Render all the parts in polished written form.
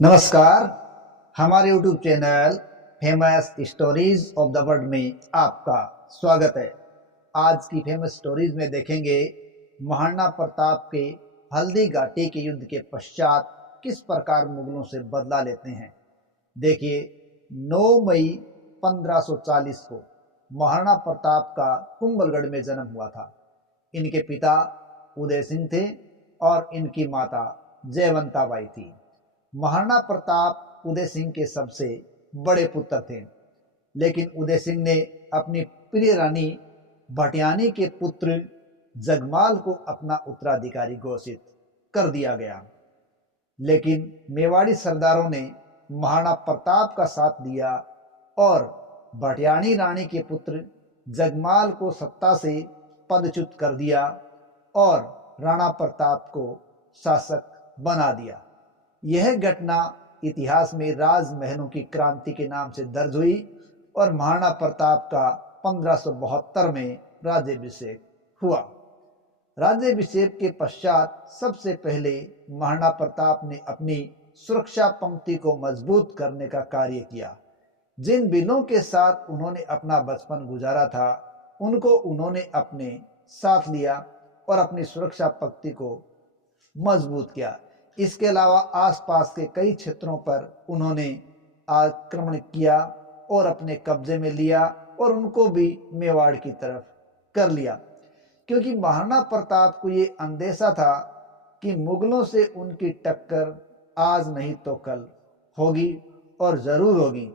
नमस्कार। हमारे YouTube channel famous stories of the world में आपका स्वागत है। आज की फेमस स्टोरीज में देखेंगे महाराणा प्रताप के हल्दी घाटी के युद्ध के पश्चात किस प्रकार मुगलों से बदला लेते हैं। देखिए, 9 मई 1540 को महाराणा प्रताप का कुंभलगढ़ में जन्म हुआ था। इनके पिता उदय सिंह थे और इनकी माता जयवंता बाई थी। महाराणा प्रताप उदय सिंह के सबसे बड़े पुत्र थे, लेकिन उदय सिंह ने अपनी प्रिय रानी भटियानी के पुत्र जगमाल को अपना उत्तराधिकारी घोषित कर दिया गया। लेकिन मेवाड़ी सरदारों ने महाराणा प्रताप का साथ दिया और भटियानी रानी के पुत्र जगमाल को सत्ता से पदच्युत कर दिया और राणा प्रताप को शासक बना दिया। यह घटना इतिहास में राजमहलों की क्रांति के नाम से दर्ज हुई और महाराणा प्रताप का 1572 में राज्याभिषेक हुआ। राज्याभिषेक के पश्चात सबसे पहले महाराणा प्रताप ने अपनी सुरक्षा पंक्ति को मजबूत करने का कार्य किया। जिन वीरों के साथ उन्होंने अपना बचपन गुजारा था उनको उन्होंने अपने साथ लिया और अपनी सुरक्षा पंक्ति को मजबूत किया। इसके अलावा आसपास के कई क्षेत्रों पर उन्होंने आक्रमण किया और अपने कब्जे में लिया और उनको भी मेवाड़ की तरफ कर लिया, क्योंकि महाराणा प्रताप को ये अंदेशा था कि मुगलों से उनकी टक्कर आज नहीं तो कल होगी और जरूर होगी।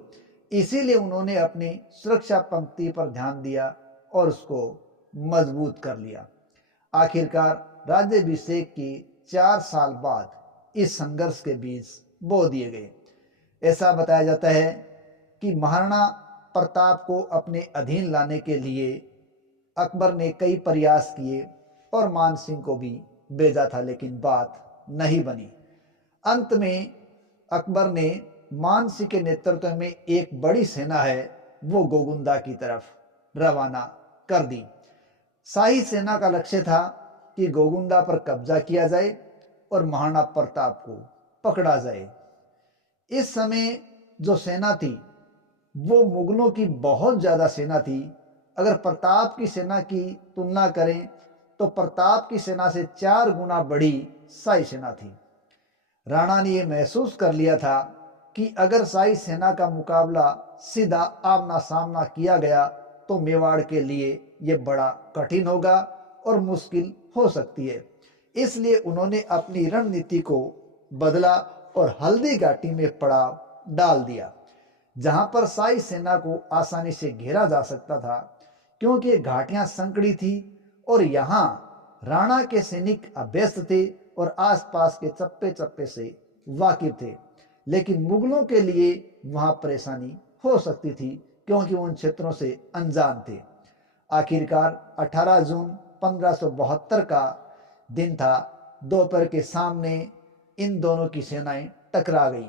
इसीलिए उन्होंने अपनी सुरक्षा पंक्ति पर ध्यान दिया और उसको मजबूत कर लिया। आखिरकार राज्याभिषेक की 4 साल बाद इस संघर्ष के बीज बो दिए गए। ऐसा बताया जाता है कि महाराणा प्रताप को अपने अधीन लाने के लिए अकबर ने कई प्रयास किए और मान सिंह को भी भेजा था, लेकिन बात नहीं बनी। अंत में अकबर ने मान सिंह के नेतृत्व में एक बड़ी सेना है वो गोगुंदा की तरफ रवाना कर दी। शाही सेना का लक्ष्य था कि गोगुंदा पर कब्जा किया जाए और महाराणा प्रताप को पकड़ा जाए। इस समय जो सेना थी वो मुगलों की बहुत ज्यादा सेना थी। अगर प्रताप की सेना की तुलना करें तो प्रताप की सेना से 4 गुना बड़ी शाही सेना थी। राणा ने यह महसूस कर लिया था कि अगर शाही सेना का मुकाबला सीधा आमना सामना किया गया तो मेवाड़ के लिए यह बड़ा कठिन होगा और मुश्किल हो सकती है। इसलिए उन्होंने अपनी रणनीति को बदला और हल्दी घाटी में पड़ाव डाल दिया, जहां पर शाही सेना को आसानी से घेरा जा सकता था, क्योंकि घाटियां संकड़ी थी और यहां राणा के सैनिक अभ्यस्त थे और आसपास के चप्पे चप्पे से वाकिफ थे। लेकिन मुगलों के लिए वहां परेशानी हो सकती थी, क्योंकि उन क्षेत्रों से अनजान थे। आखिरकार 18 जून 1572 का दिन था। दोपहर के सामने इन दोनों की सेनाएं टकरा गई।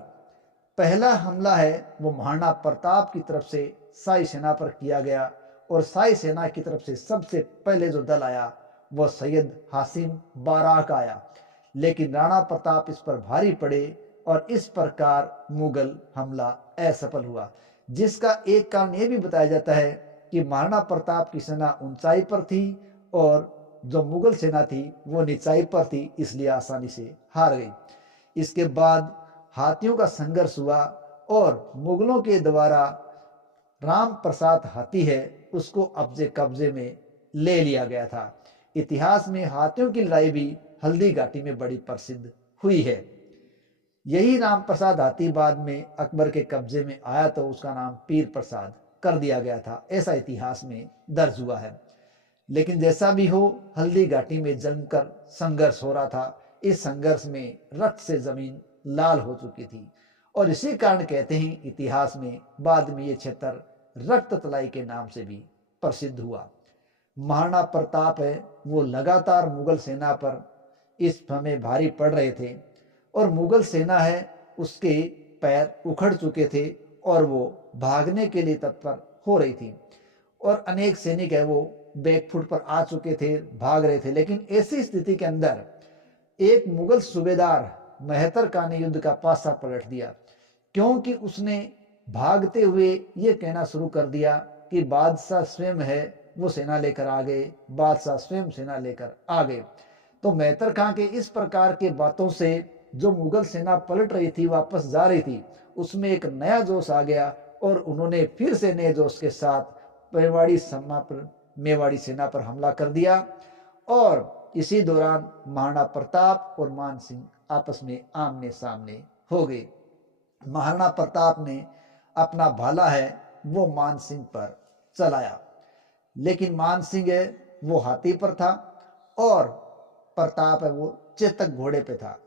पहला हमला है वो महाराणा प्रताप की तरफ से शाही सेना पर किया गया और शाही सेना की तरफ से सबसे पहले जो दल आया वो सैयद हासिम बाराक का आया, लेकिन राणा प्रताप इस पर भारी पड़े और इस प्रकार मुगल हमला असफल हुआ। जिसका एक कारण यह भी बताया जाता है कि महाराणा प्रताप की सेना ऊंचाई पर थी और जो मुगल सेना थी वो निचाई पर थी, इसलिए आसानी से हार गई। इसके बाद हाथियों का संघर्ष हुआ और मुगलों के द्वारा राम प्रसाद हाथी है उसको अपने कब्जे में ले लिया गया था। इतिहास में हाथियों की लड़ाई भी हल्दी घाटी में बड़ी प्रसिद्ध हुई है। यही राम प्रसाद हाथी बाद में अकबर के कब्जे में आया तो उसका नाम पीर प्रसाद कर दिया गया था, ऐसा इतिहास में दर्ज हुआ है। लेकिन जैसा भी हो, हल्दी घाटी में जमकर संघर्ष हो रहा था। इस संघर्ष में रक्त से जमीन लाल हो चुकी थी और इसी कारण कहते हैं इतिहास में बाद में ये क्षेत्र रक्त तलाई के नाम से भी प्रसिद्ध हुआ। महाराणा प्रताप है वो लगातार मुगल सेना पर इस समय भारी पड़ रहे थे और मुगल सेना है उसके पैर उखड़ चुके थे और वो भागने के लिए तत्पर हो रही थी और अनेक सैनिक है वो बैकफुट पर आ चुके थे, भाग रहे थे। लेकिन ऐसी स्थिति के अंदर एक मुगल सूबेदार मेहतर खां ने युद्ध का पासा पलट दिया, क्योंकि उसने भागते हुए ये कहना शुरू कर दिया कि बादशाह स्वयं है, वो सेना लेकर आ गए, बादशाह स्वयं सेना लेकर आ गए। तो मेहतर खां के इस प्रकार के बातों से जो मुगल सेना पलट रही थी, वापस जा रही थी, उसमें एक नया जोश आ गया और उन्होंने फिर से नए जोश के साथ मेवाड़ी सेना पर हमला कर दिया। और इसी दौरान महाराणा प्रताप और मान सिंह आपस में आमने सामने हो गए। महाराणा प्रताप ने अपना भाला है वो मान सिंह पर चलाया, लेकिन मान सिंह है वो हाथी पर था और प्रताप है वो चेतक घोड़े पे था।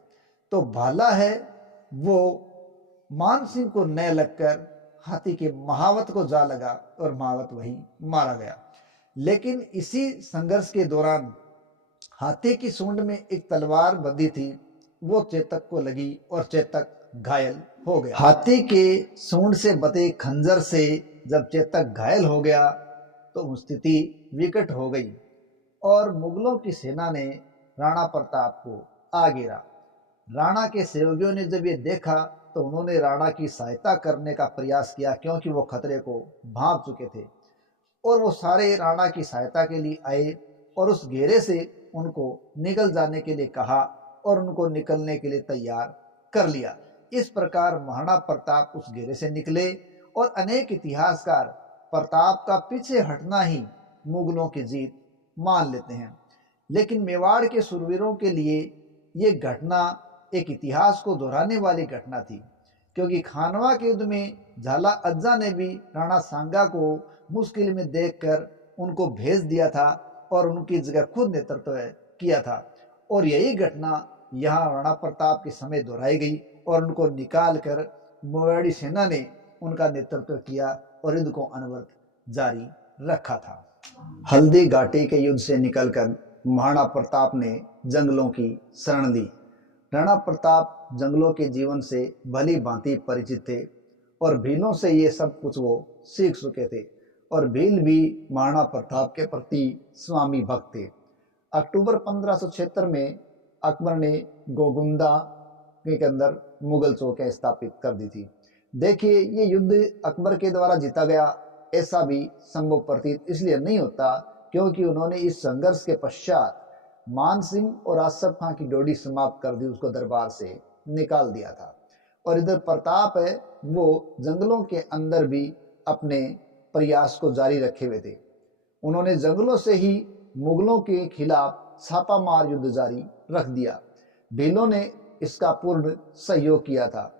तो भाला है वो मान सिंह को न लगकर हाथी के महावत को जा लगा और महावत वही मारा गया। लेकिन इसी संघर्ष के दौरान हाथी की सूंड में एक तलवार बंधी थी, वो चेतक को लगी और चेतक घायल हो गया। हाथी के सूंड से बंधे खंजर से जब चेतक घायल हो गया तो स्थिति विकट हो गई और मुगलों की सेना ने राणा प्रताप को आ गिरा। राणा के सहयोगियों ने जब ये देखा तो उन्होंने राणा की सहायता करने का प्रयास किया, क्योंकि वो खतरे को भांप चुके थे और वो सारे राणा की सहायता के लिए आए और उस घेरे से उनको निकल जाने के लिए कहा और उनको निकलने के लिए तैयार कर लिया। इस प्रकार महाराणा प्रताप उस घेरे से निकले और अनेक इतिहासकार प्रताप का पीछे हटना ही मुगलों की जीत मान लेते हैं। लेकिन मेवाड़ के शूरवीरों के लिए ये घटना एक इतिहास को दोहराने वाली घटना थी, क्योंकि खानवा के युद्ध में झाला अज्जा ने भी राणा सांगा को मुश्किल में देखकर उनको भेज दिया था और उनकी जगह खुद नेतृत्व किया था। और यही घटना यहाँ राणा प्रताप के समय दोहराई गई और उनको निकाल कर मेवाड़ी सेना ने उनका नेतृत्व किया और युद्ध को अनवरत जारी रखा था। हल्दी घाटी के युद्ध से निकलकर महाराणा प्रताप ने जंगलों की शरण ली। राणा प्रताप जंगलों के जीवन से भली भांति परिचित थे और भीलों से ये सब कुछ वो सीख चुके थे और भील भी महाराणा प्रताप के प्रति स्वामी भक्त थे। अक्टूबर 1576 में अकबर ने गोगुंदा के अंदर मुगल चौकियां स्थापित कर दी थी। देखिए, ये युद्ध अकबर के द्वारा जीता गया ऐसा भी संभव प्रतीत इसलिए नहीं होता क्योंकि उन्होंने इस संघर्ष के पश्चात मान सिंह और आसफ खां की डोडी समाप्त कर दी, उसको दरबार से निकाल दिया था। और इधर प्रताप है वो जंगलों के अंदर भी अपने प्रयास को जारी रखे हुए थे। उन्होंने जंगलों से ही मुगलों के खिलाफ छापामार युद्ध जारी रख दिया। भीलों ने इसका पूर्ण सहयोग किया था।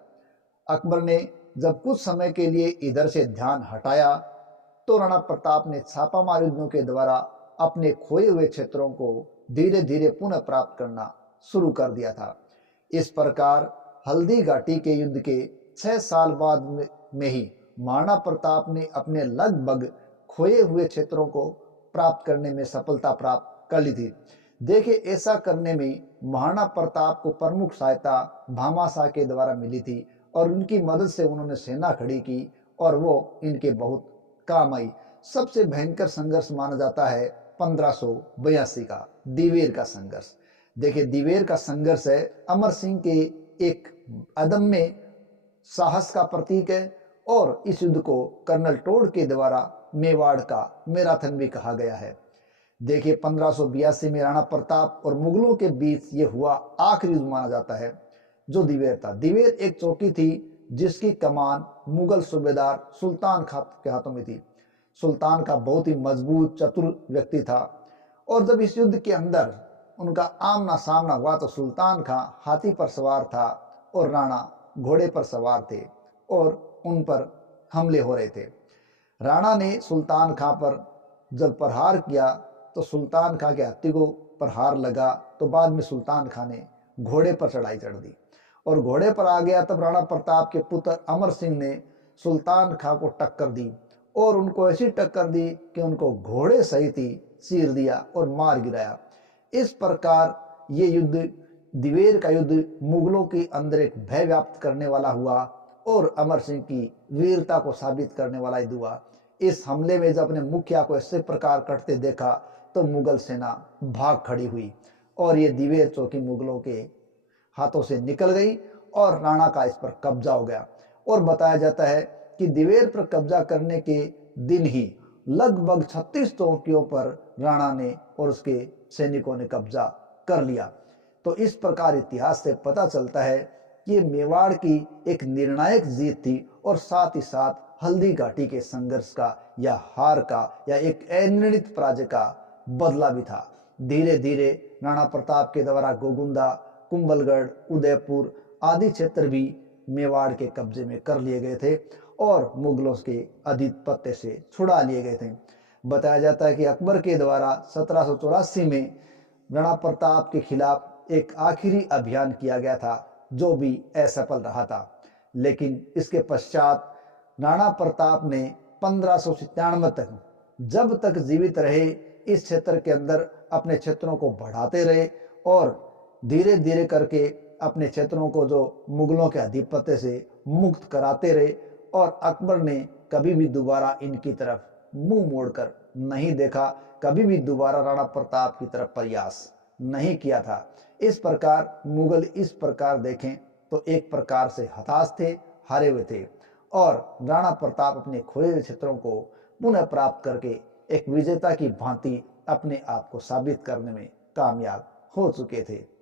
अकबर ने जब कुछ समय के लिए इधर से ध्यान हटाया तो राणा प्रताप ने छापामार युद्धों के द्वारा अपने खोए हुए क्षेत्रों को धीरे धीरे पुनः प्राप्त करना शुरू कर दिया था। इस प्रकार हल्दी घाटी के युद्ध के 6 साल बाद में ही महाराणा प्रताप ने अपने लगभग खोए हुए क्षेत्रों को प्राप्त करने में सफलता प्राप्त कर ली थी। देखिए, ऐसा करने में महाराणा प्रताप को प्रमुख सहायता भामाशाह के द्वारा मिली थी और उनकी मदद से उन्होंने सेना खड़ी की और वो इनके बहुत काम आई। सबसे भयंकर संघर्ष माना जाता है 1582 का दिवेर का संघर्ष। देखिए, दिवेर का संघर्ष है अमर सिंह के एक अदम्य साहस का प्रतीक है और इस युद्ध को कर्नल टोड के द्वारा मेवाड़ का मैराथन भी कहा गया है। देखिए, 1582 में राणा प्रताप और मुगलों के बीच ये हुआ आखिरी युद्ध माना जाता है जो दिवेर था। दिवेर एक चौकी थी जिसकी कमान मुगल सूबेदार सुल्तान खां के हाथों में थी। सुल्तान का बहुत ही मजबूत चतुर व्यक्ति था और जब इस युद्ध के अंदर उनका आमना सामना हुआ तो सुल्तान खां हाथी पर सवार था और राणा घोड़े पर सवार थे और उन पर हमले हो रहे थे। राणा ने सुल्तान खां पर जब प्रहार किया तो सुल्तान खां के हाथी को प्रहार लगा तो बाद में सुल्तान खां ने घोड़े पर चढ़ाई चढ़ दी और घोड़े पर आ गया। तब राणा प्रताप के पुत्र अमर सिंह ने सुल्तान खां को टक्कर दी और उनको ऐसी टक्कर दी कि उनको घोड़े सहित ही चीर दिया और मार गिराया। इस प्रकार ये युद्ध दिवेर का युद्ध मुगलों के अंदर एक भय व्याप्त करने वाला हुआ और अमर सिंह की वीरता को साबित करने वाला युद्ध हुआ। इस हमले में जब अपने मुखिया को ऐसे प्रकार कटते देखा तो मुगल सेना भाग खड़ी हुई और ये दिवेर चौकी मुगलों के हाथों से निकल गई और राणा का इस पर कब्जा हो गया। और बताया जाता है कि दिवेर पर कब्जा करने के दिन ही लगभग 36 चौकियों पर राणा ने और उसके सैनिकों ने कब्जा कर लिया। तो इस प्रकार इतिहास से पता चलता है कि ये मेवाड़ की एक निर्णायक जीत थी और साथ ही साथ हल्दी घाटी के संघर्ष का या हार का या एक अनिर्णित पराजय का बदला भी था। धीरे धीरे राणा प्रताप के द्वारा गोगुंदा, कुंभलगढ़, उदयपुर आदि क्षेत्र भी मेवाड़ के कब्जे में कर लिए गए थे और मुगलों के आधिपत्य से छुड़ा लिए गए थे। बताया जाता है कि अकबर के द्वारा 1784 में राणा प्रताप के खिलाफ एक आखिरी अभियान किया गया था जो भी असफल रहा था। लेकिन इसके पश्चात राणा प्रताप ने 1597 तक जब तक जीवित रहे इस क्षेत्र के अंदर अपने क्षेत्रों को बढ़ाते रहे और धीरे धीरे करके अपने क्षेत्रों को जो मुगलों के आधिपत्य से मुक्त कराते रहे और अकबर ने कभी भी दोबारा इनकी तरफ मुंह मोड़कर नहीं देखा, कभी भी दोबारा राणा प्रताप की तरफ प्रयास नहीं किया था। इस प्रकार मुगल इस प्रकार देखें तो एक प्रकार से हताश थे, हारे हुए थे और राणा प्रताप अपने खोए हुए क्षेत्रों को पुनः प्राप्त करके एक विजेता की भांति अपने आप को साबित करने में कामयाब हो चुके थे।